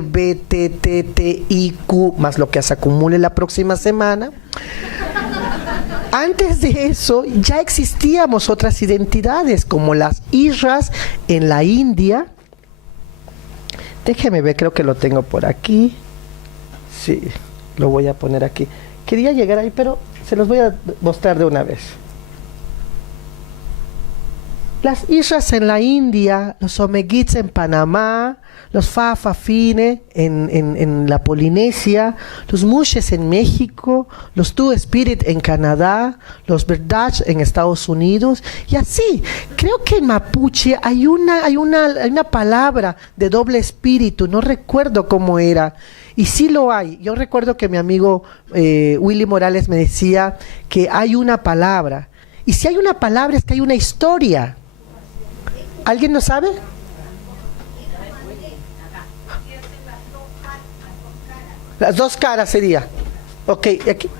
B, T, T, T, I, Q, más lo que se acumule la próxima semana. Antes de eso ya existíamos otras identidades como las Isras en la India. Déjeme ver, creo que lo tengo por aquí. Sí, lo voy a poner aquí. Quería llegar ahí, pero se los voy a mostrar de una vez. Las Isras en la India, los Omeguits en Panamá, los Fa'afafine en la Polinesia, los Mushes en México, los Two Spirit en Canadá, los Berdach en Estados Unidos, y así. Creo que en Mapuche hay una palabra de doble espíritu, no recuerdo cómo era, y sí lo hay. Yo recuerdo que mi amigo Willy Morales me decía que hay una palabra, y si hay una palabra es que hay una historia. ¿Alguien no sabe? Las dos caras sería. Ok, aquí.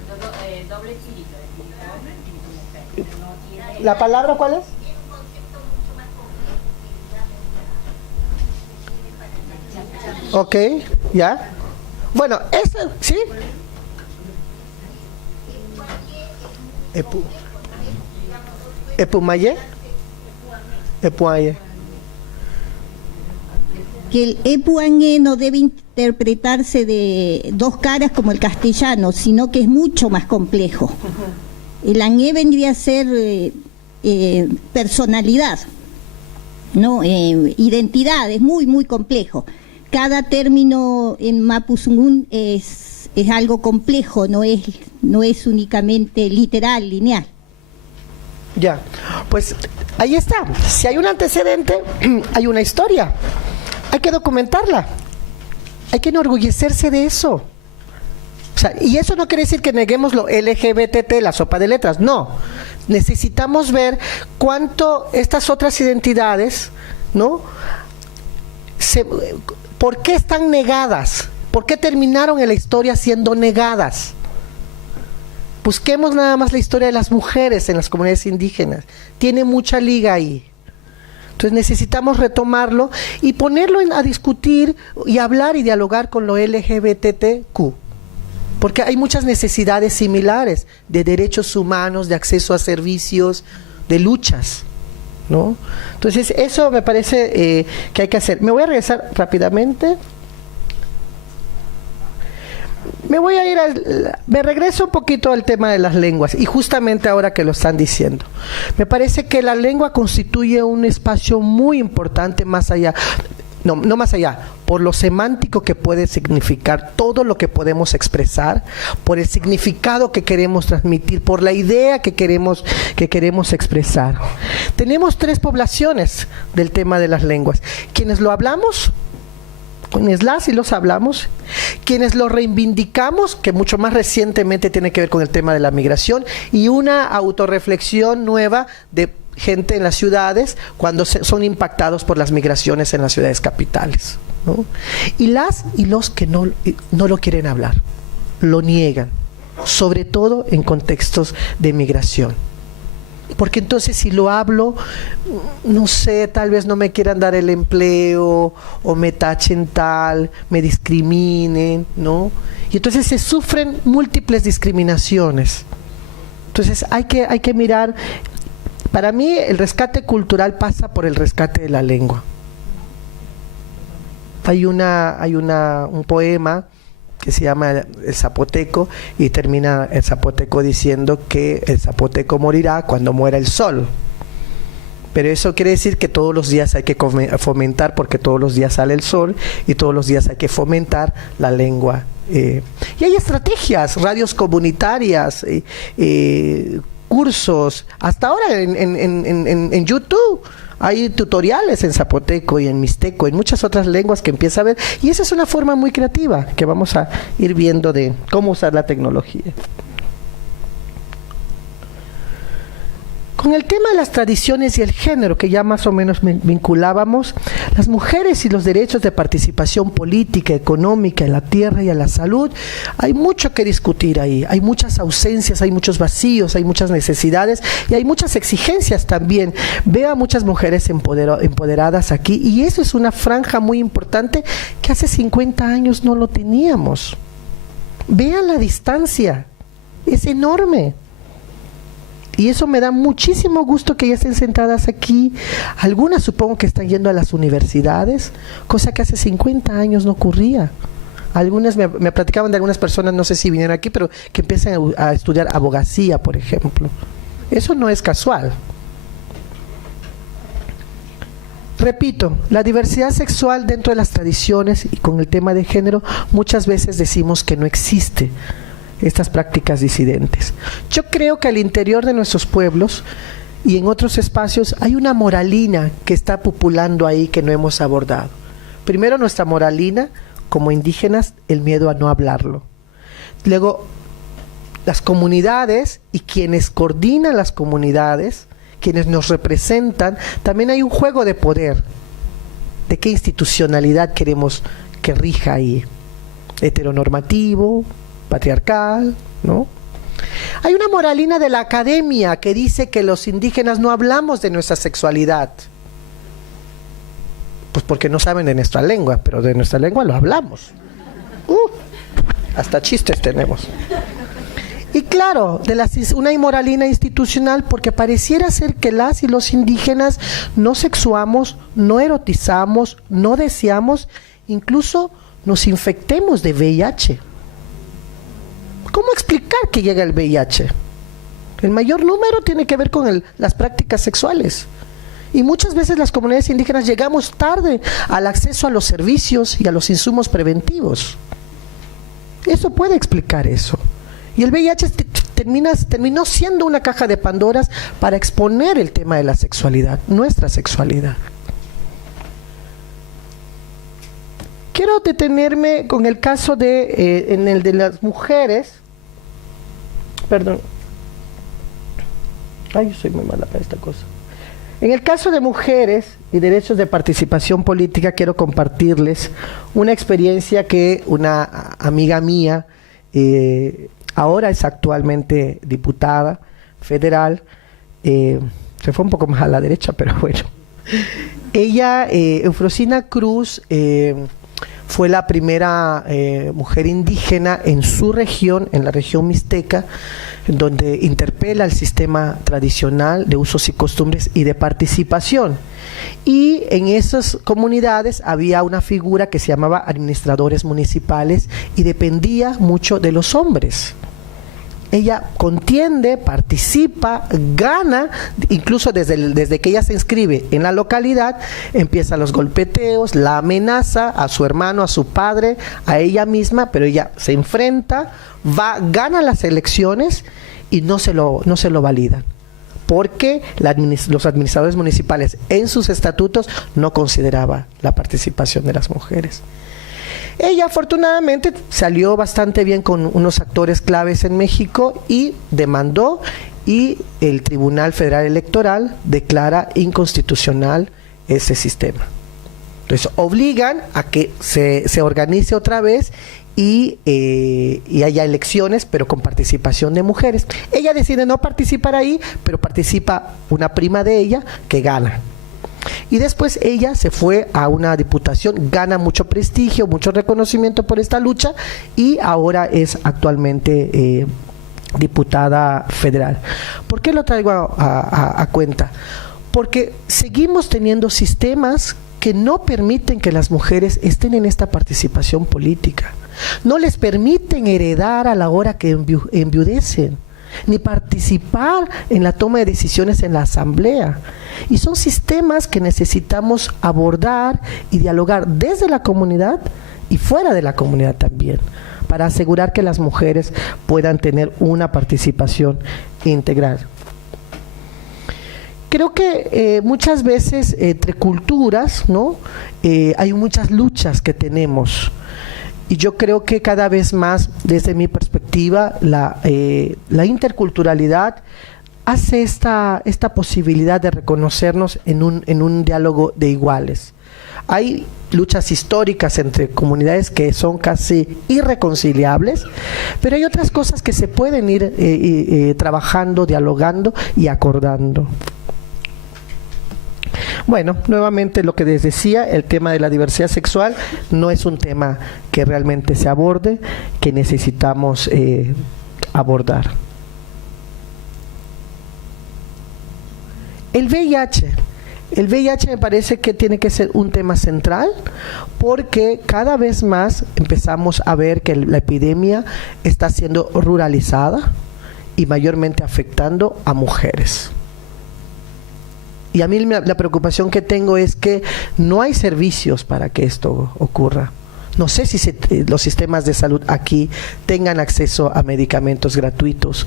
¿La palabra cuál es? Ok, ya. Bueno, esa, ¿sí? Epumaye. Epuaye. Que el epuañé no debe interpretarse de dos caras como el castellano, sino que es mucho más complejo. El añé vendría a ser personalidad, ¿no? Identidad, es muy, muy complejo. Cada término en Mapuzungún es algo complejo, no es únicamente literal, lineal. Ya, pues ahí está. Si hay un antecedente, hay una historia. Hay que documentarla. Hay que enorgullecerse de eso. O sea, y eso no quiere decir que neguemos lo LGBT, la sopa de letras. No. Necesitamos ver cuánto estas otras identidades, ¿no? ¿Por qué están negadas? ¿Por qué terminaron en la historia siendo negadas? Busquemos nada más la historia de las mujeres en las comunidades indígenas. Tiene mucha liga ahí. Entonces necesitamos retomarlo y ponerlo a discutir y hablar y dialogar con lo LGBTQ. Porque hay muchas necesidades similares de derechos humanos, de acceso a servicios, de luchas, ¿no? Entonces eso me parece que hay que hacer. Me voy a regresar rápidamente. Me regreso un poquito al tema de las lenguas, y justamente ahora que lo están diciendo. Me parece que la lengua constituye un espacio muy importante más allá, no más allá, por lo semántico que puede significar todo lo que podemos expresar, por el significado que queremos transmitir, por la idea que queremos expresar. Tenemos tres poblaciones del tema de las lenguas: quienes lo hablamos, quienes las y los hablamos, quienes lo reivindicamos, que mucho más recientemente tiene que ver con el tema de la migración, y una autorreflexión nueva de gente en las ciudades cuando son impactados por las migraciones en las ciudades capitales, ¿no? Y las y los que no lo quieren hablar, lo niegan, sobre todo en contextos de migración. Porque entonces si lo hablo, no sé, tal vez no me quieran dar el empleo, o me tachen tal, me discriminen, ¿no? Y entonces se sufren múltiples discriminaciones. Entonces hay que mirar. Para mí el rescate cultural pasa por el rescate de la lengua. Hay un poema que se llama El Zapoteco, y termina el zapoteco diciendo que el zapoteco morirá cuando muera el sol. Pero eso quiere decir que todos los días hay que fomentar, porque todos los días sale el sol, y todos los días hay que fomentar la lengua. Y hay estrategias, radios comunitarias, cursos, hasta ahora en YouTube hay tutoriales en zapoteco y en mixteco, en muchas otras lenguas que empieza a ver, y esa es una forma muy creativa que vamos a ir viendo de cómo usar la tecnología. Con el tema de las tradiciones y el género, que ya más o menos vinculábamos, las mujeres y los derechos de participación política, económica, en la tierra y en la salud, hay mucho que discutir ahí. Hay muchas ausencias, hay muchos vacíos, hay muchas necesidades y hay muchas exigencias también. Veo a muchas mujeres empoderadas aquí y eso es una franja muy importante que hace 50 años no lo teníamos. Vean la distancia, es enorme. Y eso me da muchísimo gusto que ya estén sentadas aquí. Algunas supongo que están yendo a las universidades, cosa que hace 50 años no ocurría. Algunas me platicaban de algunas personas, no sé si vinieron aquí, pero que empiezan a estudiar abogacía, por ejemplo. Eso no es casual. Repito, la diversidad sexual dentro de las tradiciones y con el tema de género, muchas veces decimos que no existe estas prácticas disidentes. Yo creo que al interior de nuestros pueblos y en otros espacios hay una moralina que está populando ahí que no hemos abordado. Primero, nuestra moralina como indígenas, el miedo a no hablarlo. Luego, las comunidades y quienes coordinan las comunidades, quienes nos representan, también hay un juego de poder. ¿De qué institucionalidad queremos que rija ahí? Heteronormativo, patriarcal, ¿no? Hay una moralina de la academia que dice que los indígenas no hablamos de nuestra sexualidad. Pues porque no saben de nuestra lengua, pero de nuestra lengua lo hablamos. Hasta chistes tenemos. Y claro, una inmoralina institucional porque pareciera ser que las y los indígenas no sexuamos, no erotizamos, no deseamos, incluso nos infectemos de VIH. ¿Cómo explicar que llega el VIH? El mayor número tiene que ver con las prácticas sexuales. Y muchas veces las comunidades indígenas llegamos tarde al acceso a los servicios y a los insumos preventivos. Eso puede explicar eso. Y el VIH terminó siendo una caja de Pandoras para exponer el tema de la sexualidad, nuestra sexualidad. Quiero detenerme con el caso en el de las mujeres. Perdón. Ay, yo soy muy mala para esta cosa. En el caso de mujeres y derechos de participación política, quiero compartirles una experiencia que una amiga mía, ahora es actualmente diputada federal, se fue un poco más a la derecha, pero bueno. Ella, Eufrosina Cruz, fue la primera mujer indígena en su región, en la región mixteca, donde interpela el sistema tradicional de usos y costumbres y de participación. Y en esas comunidades había una figura que se llamaba administradores municipales y dependía mucho de los hombres. Ella contiende, participa, gana, incluso desde que ella se inscribe en la localidad, empiezan los golpeteos, la amenaza a su hermano, a su padre, a ella misma, pero ella se enfrenta, gana las elecciones y no se lo validan. Porque los administradores municipales en sus estatutos no consideraban la participación de las mujeres. Ella afortunadamente salió bastante bien con unos actores claves en México y demandó, y el Tribunal Federal Electoral declara inconstitucional ese sistema. Entonces obligan a que se organice otra vez y haya elecciones, pero con participación de mujeres. Ella decide no participar ahí, pero participa una prima de ella que gana. Y después ella se fue a una diputación, gana mucho prestigio, mucho reconocimiento por esta lucha y ahora es actualmente diputada federal. ¿Por qué lo traigo a cuenta? Porque seguimos teniendo sistemas que no permiten que las mujeres estén en esta participación política. No les permiten heredar a la hora que enviudecen, ni participar en la toma de decisiones en la asamblea. Y son sistemas que necesitamos abordar y dialogar desde la comunidad y fuera de la comunidad también, para asegurar que las mujeres puedan tener una participación integral. Creo que muchas veces entre culturas, ¿no? Hay muchas luchas que tenemos. Y yo creo que cada vez más, desde mi perspectiva, la interculturalidad hace esta posibilidad de reconocernos en un diálogo de iguales. Hay luchas históricas entre comunidades que son casi irreconciliables, pero hay otras cosas que se pueden ir trabajando, dialogando y acordando. Bueno, nuevamente lo que les decía, el tema de la diversidad sexual no es un tema que realmente se aborde, que necesitamos abordar. El VIH me parece que tiene que ser un tema central, porque cada vez más empezamos a ver que la epidemia está siendo ruralizada y mayormente afectando a mujeres. Y a mí la preocupación que tengo es que no hay servicios para que esto ocurra. No sé si los sistemas de salud aquí tengan acceso a medicamentos gratuitos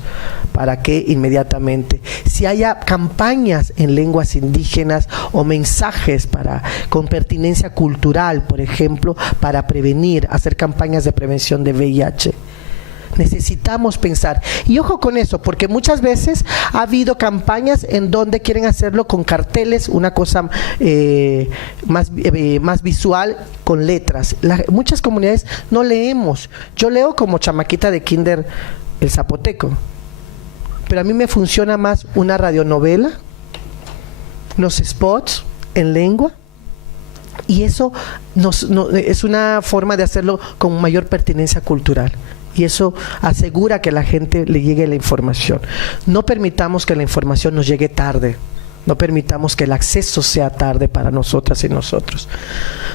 para que inmediatamente, si haya campañas en lenguas indígenas o mensajes con pertinencia cultural, por ejemplo, para prevenir, hacer campañas de prevención de VIH. Necesitamos pensar, y ojo con eso, porque muchas veces ha habido campañas en donde quieren hacerlo con carteles, una cosa más visual, con letras. Muchas comunidades no leemos. Yo leo como chamaquita de kinder el zapoteco, pero a mí me funciona más una radionovela, unos spots en lengua, y eso es una forma de hacerlo con mayor pertinencia cultural. Y eso asegura que la gente le llegue la información. No permitamos que la información nos llegue tarde. No permitamos que el acceso sea tarde para nosotras y nosotros.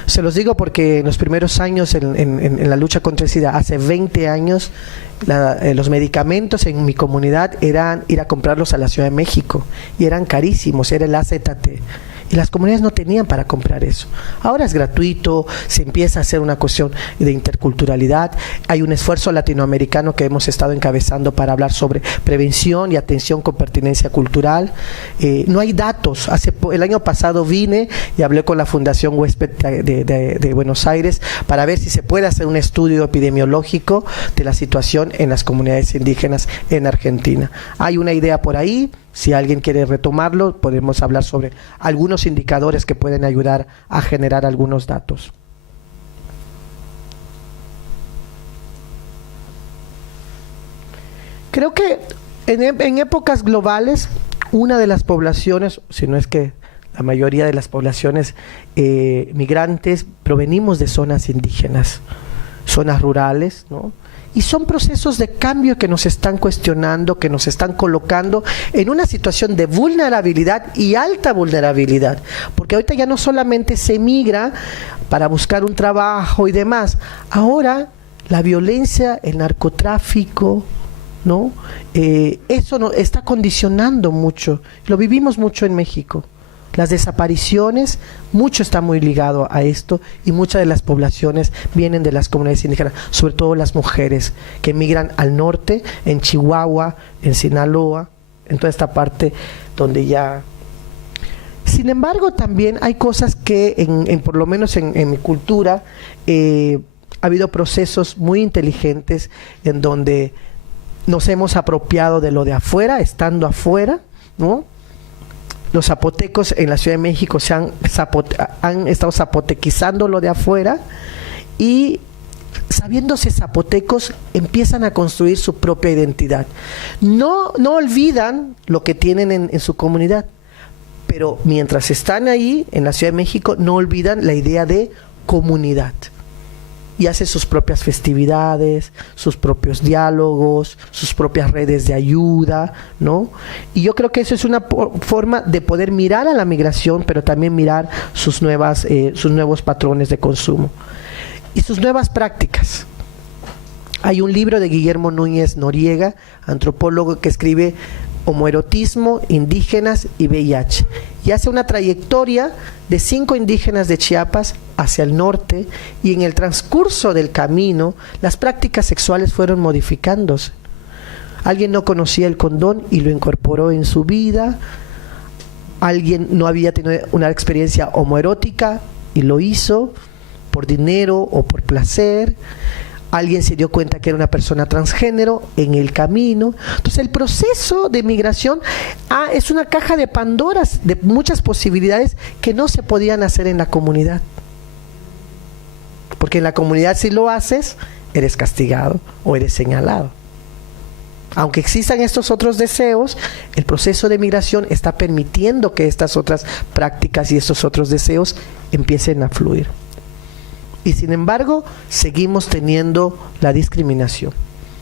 Se los digo porque en los primeros años en la lucha contra el SIDA, hace 20 años, los medicamentos en mi comunidad eran ir a comprarlos a la Ciudad de México. Y eran carísimos, era el AZT. Y las comunidades no tenían para comprar eso. Ahora es gratuito, se empieza a hacer una cuestión de interculturalidad. Hay un esfuerzo latinoamericano que hemos estado encabezando para hablar sobre prevención y atención con pertinencia cultural. No hay datos. El año pasado vine y hablé con la Fundación Huésped de Buenos Aires para ver si se puede hacer un estudio epidemiológico de la situación en las comunidades indígenas en Argentina. Hay una idea por ahí. Si alguien quiere retomarlo, podemos hablar sobre algunos indicadores que pueden ayudar a generar algunos datos. Creo que en épocas globales, una de las poblaciones, si no es que la mayoría de las poblaciones migrantes, provenimos de zonas indígenas, zonas rurales, ¿no? Y son procesos de cambio que nos están cuestionando, que nos están colocando en una situación de vulnerabilidad y alta vulnerabilidad. Porque ahorita ya no solamente se migra para buscar un trabajo y demás. Ahora la violencia, el narcotráfico, ¿no? Eso nos está condicionando mucho. Lo vivimos mucho en México. Las desapariciones, mucho está muy ligado a esto, y muchas de las poblaciones vienen de las comunidades indígenas, sobre todo las mujeres que migran al norte, en Chihuahua, en Sinaloa, en toda esta parte donde ya... Sin embargo, también hay cosas que, por lo menos en mi cultura, ha habido procesos muy inteligentes en donde nos hemos apropiado de lo de afuera, estando afuera, ¿no? Los zapotecos en la Ciudad de México han estado zapotequizando lo de afuera, y sabiéndose zapotecos empiezan a construir su propia identidad. No olvidan lo que tienen en su comunidad, pero mientras están ahí en la Ciudad de México no olvidan la idea de comunidad. Y hace sus propias festividades, sus propios diálogos, sus propias redes de ayuda, ¿no? Y yo creo que eso es una forma de poder mirar a la migración, pero también mirar sus nuevos patrones de consumo y sus nuevas prácticas. Hay un libro de Guillermo Núñez Noriega, antropólogo, que escribe Homoerotismo, Indígenas y VIH, y hace una trayectoria de 5 indígenas de Chiapas hacia el norte, y en el transcurso del camino las prácticas sexuales fueron modificándose. Alguien no conocía el condón y lo incorporó en su vida, alguien no había tenido una experiencia homoerótica y lo hizo por dinero o por placer, alguien se dio cuenta que era una persona transgénero en el camino. Entonces el proceso de migración es una caja de Pandoras de muchas posibilidades que no se podían hacer en la comunidad. Porque en la comunidad si lo haces, eres castigado o eres señalado. Aunque existan estos otros deseos, el proceso de migración está permitiendo que estas otras prácticas y estos otros deseos empiecen a fluir. Y sin embargo, seguimos teniendo la discriminación.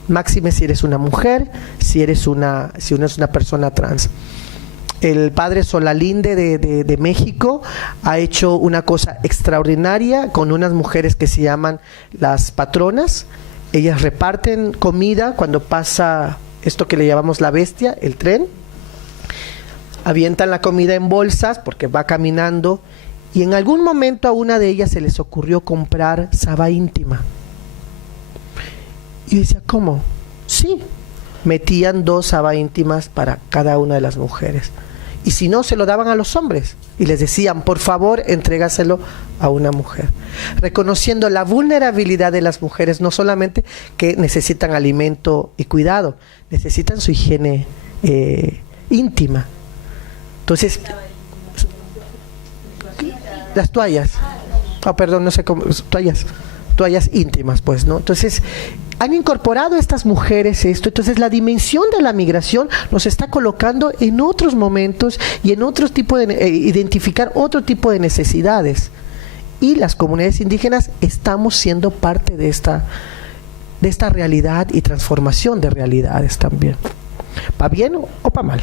Máxime si eres una mujer, si uno es una persona trans. El padre Solalinde de México ha hecho una cosa extraordinaria con unas mujeres que se llaman las patronas. Ellas reparten comida cuando pasa esto que le llamamos la bestia, el tren. Avientan la comida en bolsas porque va caminando. Y en algún momento a una de ellas se les ocurrió comprar saba íntima. Y decía, ¿cómo? Sí, metían 2 saba íntimas para cada una de las mujeres. Y si no, se lo daban a los hombres. Y les decían, por favor, entrégaselo a una mujer. Reconociendo la vulnerabilidad de las mujeres, no solamente que necesitan alimento y cuidado, necesitan su higiene íntima. Entonces, las toallas, perdón, no sé cómo, toallas íntimas, pues, ¿no? Entonces, han incorporado a estas mujeres esto. Entonces, la dimensión de la migración nos está colocando en otros momentos y en otro tipo de identificar otro tipo de necesidades. Y las comunidades indígenas estamos siendo parte de esta realidad y transformación de realidades también. ¿Pa bien o pa mal?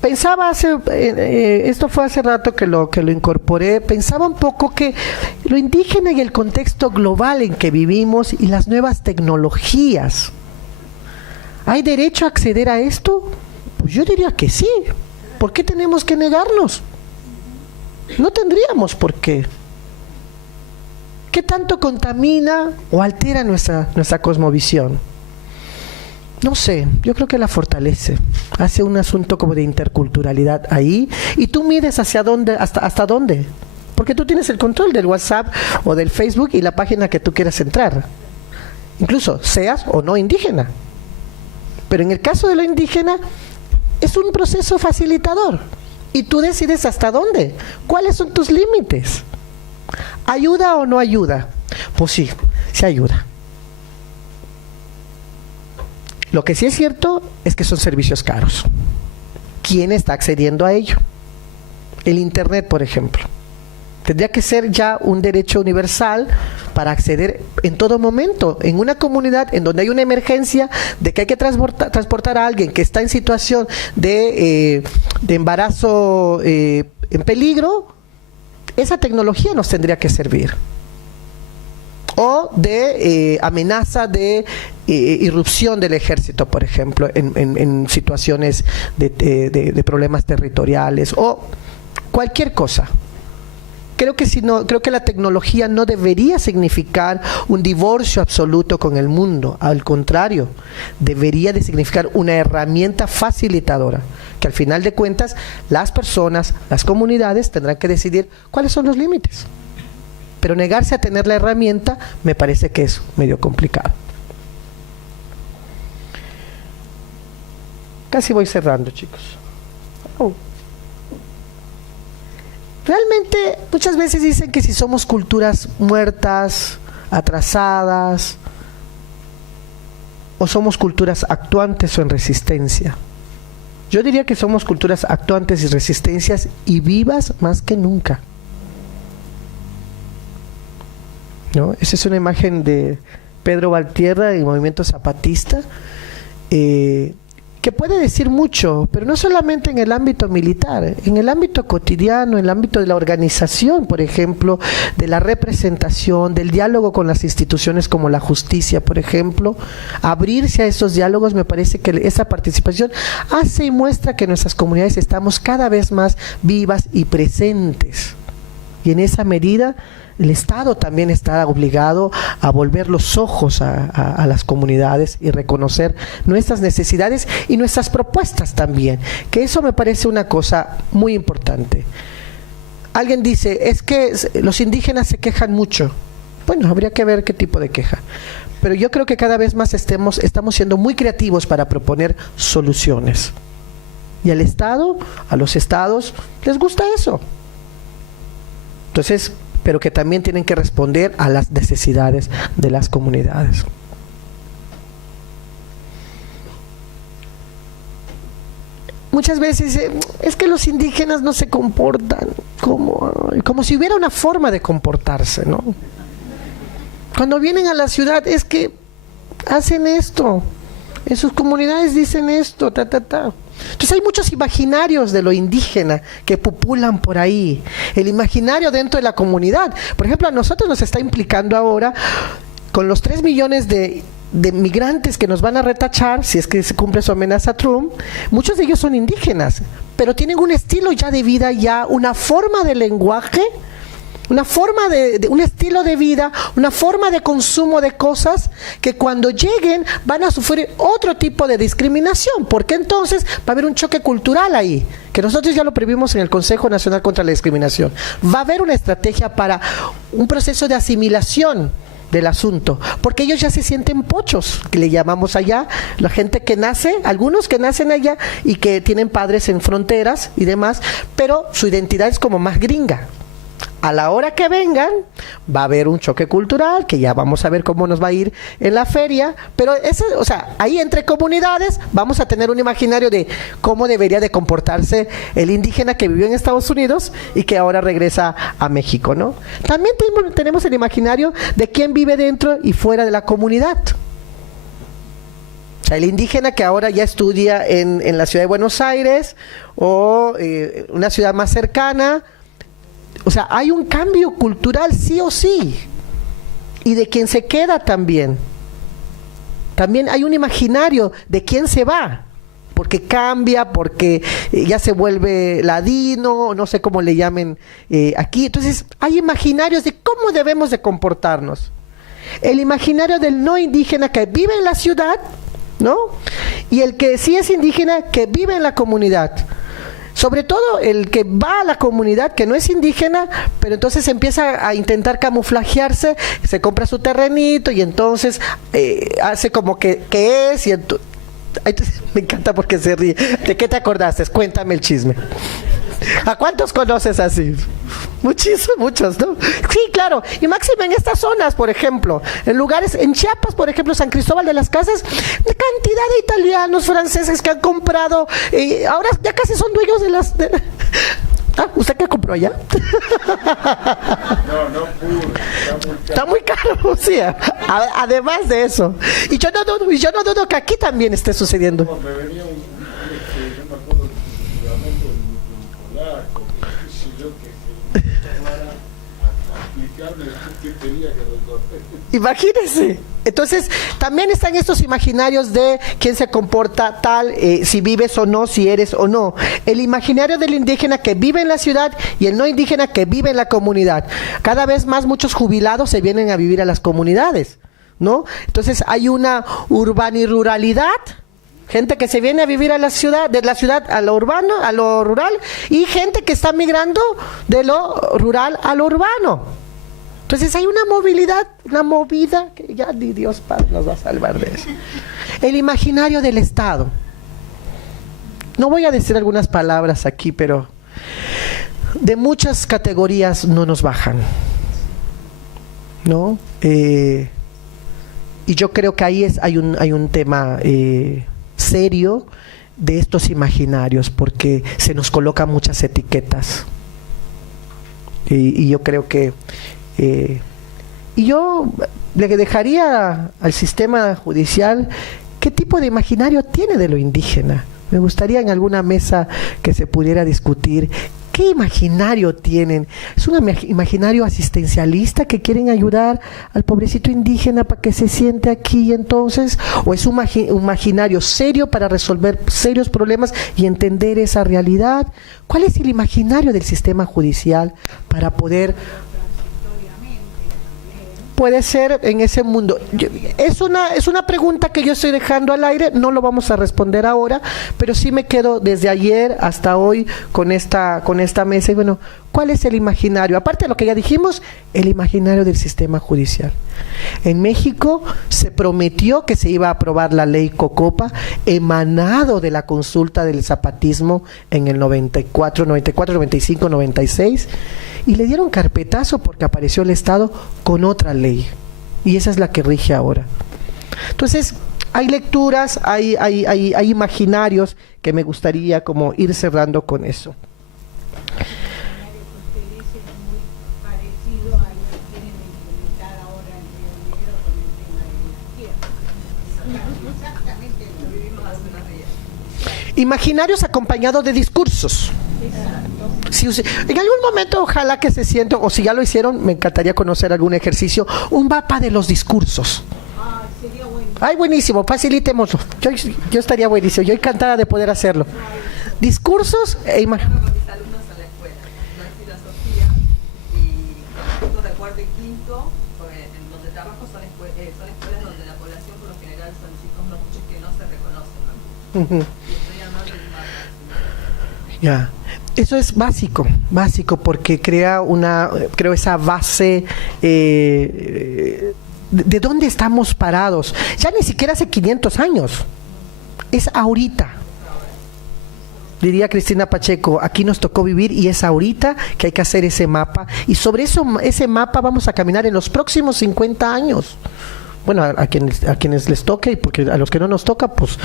Pensaba esto fue hace rato que lo incorporé, pensaba un poco que lo indígena y el contexto global en que vivimos y las nuevas tecnologías, ¿hay derecho a acceder a esto? Pues yo diría que sí. ¿Por qué tenemos que negarnos? No tendríamos por qué. ¿Qué tanto contamina o altera nuestra cosmovisión? No sé, yo creo que la fortalece, hace un asunto como de interculturalidad ahí, y tú mides hacia dónde, hasta dónde, porque tú tienes el control del WhatsApp o del Facebook y la página que tú quieras entrar, incluso seas o no indígena. Pero en el caso de lo indígena, es un proceso facilitador, y tú decides hasta dónde, cuáles son tus límites. ¿Ayuda o no ayuda? Pues sí, sí ayuda. Lo que sí es cierto es que son servicios caros. ¿Quién está accediendo a ello? El Internet, por ejemplo. Tendría que ser ya un derecho universal para acceder en todo momento. En una comunidad en donde hay una emergencia de que hay que transportar a alguien que está en situación de embarazo en peligro, esa tecnología nos tendría que servir. O de amenaza de irrupción del ejército, por ejemplo, en situaciones de problemas territoriales o cualquier cosa. Creo que la tecnología no debería significar un divorcio absoluto con el mundo. Al contrario, debería de significar una herramienta facilitadora, que al final de cuentas las personas, las comunidades tendrán que decidir cuáles son los límites. Pero negarse a tener la herramienta me parece que es medio complicado. Casi voy cerrando, chicos. Realmente muchas veces dicen que si somos culturas muertas, atrasadas, o somos culturas actuantes o en resistencia. Yo diría que somos culturas actuantes y resistencias y vivas más que nunca. ¿No? Esa es una imagen de Pedro Valtierra y Movimiento Zapatista, que puede decir mucho, pero no solamente en el ámbito militar, en el ámbito cotidiano, en el ámbito de la organización, por ejemplo, de la representación, del diálogo con las instituciones como la justicia, por ejemplo. Abrirse a esos diálogos, me parece que esa participación hace y muestra que nuestras comunidades estamos cada vez más vivas y presentes. Y en esa medida el Estado también está obligado a volver los ojos a las comunidades y reconocer nuestras necesidades y nuestras propuestas también, que eso me parece una cosa muy importante. Alguien dice, es que los indígenas se quejan mucho. Bueno, habría que ver qué tipo de queja. Pero yo creo que cada vez más estamos siendo muy creativos para proponer soluciones. Y al Estado, a los estados, les gusta eso. Entonces, pero que también tienen que responder a las necesidades de las comunidades. Muchas veces es que los indígenas no se comportan como si hubiera una forma de comportarse, ¿no? Cuando vienen a la ciudad es que hacen esto, en sus comunidades dicen esto, Entonces hay muchos imaginarios de lo indígena que pupulan por ahí. El imaginario dentro de la comunidad. Por ejemplo, a nosotros nos está implicando ahora con los 3 millones de migrantes que nos van a retachar, si es que se cumple su amenaza Trump. Muchos de ellos son indígenas, pero tienen un estilo ya de vida, ya una forma de lenguaje, una forma un estilo de vida, una forma de consumo de cosas que cuando lleguen van a sufrir otro tipo de discriminación, porque entonces va a haber un choque cultural ahí, que nosotros ya lo previmos en el Consejo Nacional contra la Discriminación. Va a haber una estrategia para un proceso de asimilación del asunto, porque ellos ya se sienten pochos, que le llamamos allá, la gente que nace, algunos que nacen allá y que tienen padres en fronteras y demás, pero su identidad es como más gringa. A la hora que vengan, va a haber un choque cultural, que ya vamos a ver cómo nos va a ir en la feria, pero eso, o sea, ahí entre comunidades vamos a tener un imaginario de cómo debería de comportarse el indígena que vivió en Estados Unidos y que ahora regresa a México, ¿no? También tenemos el imaginario de quién vive dentro y fuera de la comunidad. O sea, el indígena que ahora ya estudia en la ciudad de Buenos Aires o una ciudad más cercana. O sea, hay un cambio cultural sí o sí, y de quien se queda también. También hay un imaginario de quién se va, porque cambia, porque ya se vuelve ladino, no sé cómo le llamen aquí. Entonces, hay imaginarios de cómo debemos de comportarnos. El imaginario del no indígena que vive en la ciudad, ¿no? Y el que sí es indígena que vive en la comunidad. Sobre todo el que va a la comunidad, que no es indígena, pero entonces empieza a intentar camuflajearse, se compra su terrenito y entonces hace como que es. Y me encanta porque se ríe. ¿De qué te acordaste? Cuéntame el chisme. ¿A cuántos conoces así? Muchísimos, muchos, ¿no? Sí, claro. Y máximo en estas zonas, por ejemplo, en lugares, en Chiapas, por ejemplo, San Cristóbal de las Casas, de cantidad de italianos, franceses que han comprado, ahora ya casi son dueños de las... ¿Usted qué compró allá? No, está muy caro, sí. Además de eso. Y yo no dudo que aquí también esté sucediendo. Me venía no me acuerdo un polaco, qué sé yo, que para explicarme qué tenía que recorrer. Imagínense. Entonces, también están estos imaginarios de quién se comporta tal, si vives o no, si eres o no. El imaginario del indígena que vive en la ciudad y el no indígena que vive en la comunidad. Cada vez más muchos jubilados se vienen a vivir a las comunidades, ¿no? Entonces, hay una urbaniruralidad. Gente que se viene a vivir a la ciudad, de la ciudad a lo urbano, a lo rural, y gente que está migrando de lo rural a lo urbano. Entonces hay una movilidad, una movida que ya ni Dios Padre nos va a salvar de eso. El imaginario del Estado. No voy a decir algunas palabras aquí, pero de muchas categorías no nos bajan, ¿no? Y yo creo que ahí hay un tema serio de estos imaginarios, porque se nos colocan muchas etiquetas. Y yo creo que y yo le dejaría al sistema judicial qué tipo de imaginario tiene de lo indígena. Me gustaría en alguna mesa que se pudiera discutir qué imaginario tienen. ¿Es un imaginario asistencialista que quieren ayudar al pobrecito indígena para que se siente aquí entonces? ¿O es un imaginario serio para resolver serios problemas y entender esa realidad? ¿Cuál es el imaginario del sistema judicial para poder puede ser en ese mundo? Es una pregunta que yo estoy dejando al aire, no lo vamos a responder ahora, pero sí me quedo desde ayer hasta hoy con esta mesa. Y bueno, ¿cuál es el imaginario? Aparte de lo que ya dijimos, el imaginario del sistema judicial. En México se prometió que se iba a aprobar la ley Cocopa, emanado de la consulta del zapatismo en el 94, 95, 96, y le dieron carpetazo porque apareció el Estado con otra ley, y esa es la que rige ahora. Entonces, hay lecturas, hay imaginarios que me gustaría como ir cerrando con eso. Imaginarios acompañados de discursos. Si en algún momento ojalá que se sienta, o si ya lo hicieron, me encantaría conocer algún ejercicio, un mapa de los discursos. Sería bueno. Ay, buenísimo, facilitémoslo. Yo estaría buenísimo, yo encantada de poder hacerlo. Discursos e imágenes. Con mis alumnos en la escuela, no hay filosofía, y justo de cuarto y quinto, en donde trabajo son escuelas donde la población por lo general son chicos no muchos que no se reconocen, ¿no? Uh-huh. Y estoy armando el mapa. Ya. Eso es básico porque creo esa base de dónde estamos parados. Ya ni siquiera hace 500 años, es ahorita. Diría Cristina Pacheco, aquí nos tocó vivir y es ahorita que hay que hacer ese mapa. Y sobre ese mapa vamos a caminar en los próximos 50 años. Bueno, a quienes les toque, y porque a los que no nos toca, pues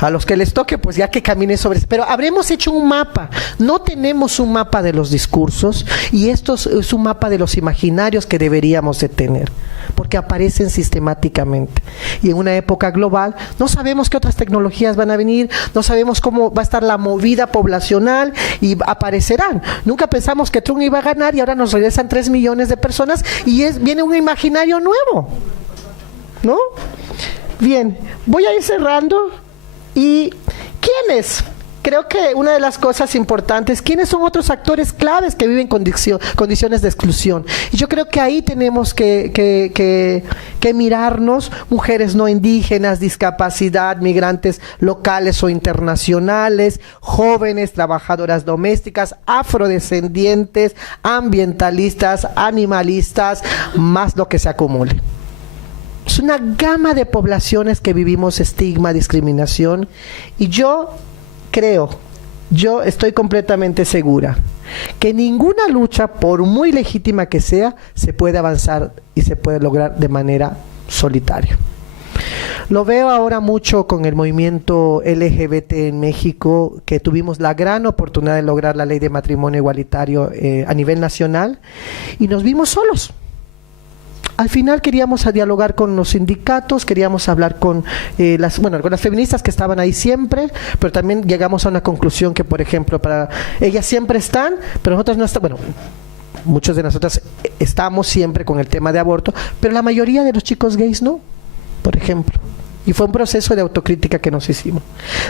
a los que les toque, pues ya que caminen sobre eso. Pero habremos hecho un mapa. No tenemos un mapa de los discursos, y esto es un mapa de los imaginarios que deberíamos de tener, porque aparecen sistemáticamente. Y en una época global, no sabemos qué otras tecnologías van a venir, no sabemos cómo va a estar la movida poblacional, y aparecerán. Nunca pensamos que Trump iba a ganar, y ahora nos regresan 3 millones de personas, y viene un imaginario nuevo, ¿no? Bien, voy a ir cerrando. ¿Y quiénes? Creo que una de las cosas importantes, ¿quiénes son otros actores claves que viven condiciones de exclusión? Y yo creo que ahí tenemos que mirarnos: mujeres no indígenas, discapacidad, migrantes locales o internacionales, jóvenes, trabajadoras domésticas, afrodescendientes, ambientalistas, animalistas, más lo que se acumule. Es una gama de poblaciones que vivimos estigma, discriminación, y yo estoy completamente segura que ninguna lucha, por muy legítima que sea, se puede avanzar y se puede lograr de manera solitaria. Lo veo ahora mucho con el movimiento LGBT en México, que tuvimos la gran oportunidad de lograr la ley de matrimonio igualitario a nivel nacional, y nos vimos solos. Al final queríamos dialogar con los sindicatos, queríamos hablar con con las feministas que estaban ahí siempre, pero también llegamos a una conclusión que, por ejemplo, para ellas siempre están, pero nosotros no estamos. Bueno, muchos de nosotros estamos siempre con el tema de aborto, pero la mayoría de los chicos gays no, por ejemplo. Y fue un proceso de autocrítica que nos hicimos.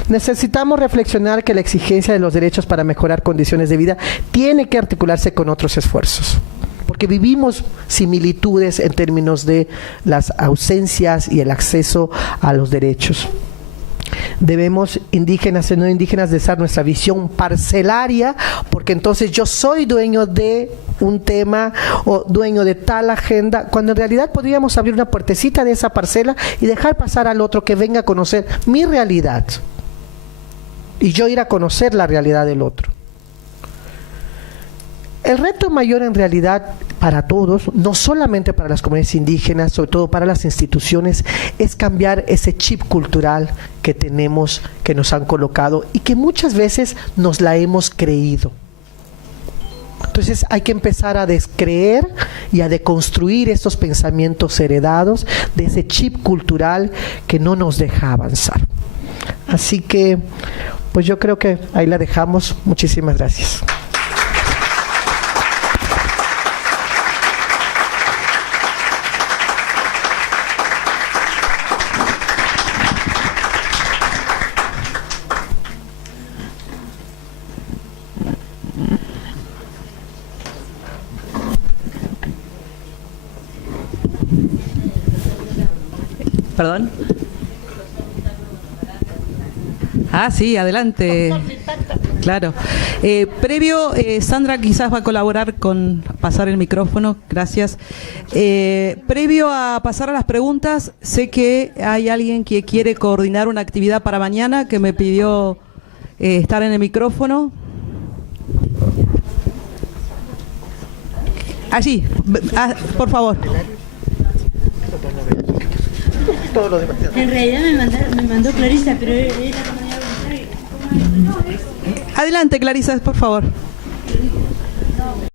Necesitamos reflexionar que la exigencia de los derechos para mejorar condiciones de vida tiene que articularse con otros esfuerzos, porque vivimos similitudes en términos de las ausencias y el acceso a los derechos. Debemos, indígenas y no indígenas, dejar nuestra visión parcelaria, porque entonces yo soy dueño de un tema o dueño de tal agenda, cuando en realidad podríamos abrir una puertecita de esa parcela y dejar pasar al otro que venga a conocer mi realidad, y yo ir a conocer la realidad del otro. El reto mayor en realidad para todos, no solamente para las comunidades indígenas, sobre todo para las instituciones, es cambiar ese chip cultural que tenemos, que nos han colocado y que muchas veces nos la hemos creído. Entonces hay que empezar a descreer y a deconstruir estos pensamientos heredados de ese chip cultural que no nos deja avanzar. Así que, pues yo creo que ahí la dejamos. Muchísimas gracias. ¿Perdón? Ah, sí, adelante. Claro. Previo, Sandra quizás va a colaborar con pasar el micrófono. Gracias. Previo a pasar a las preguntas, sé que hay alguien que quiere coordinar una actividad para mañana que me pidió estar en el micrófono. Allí, por favor. En realidad me mandó Clarisa, pero era como Adelante, Clarisa, por favor.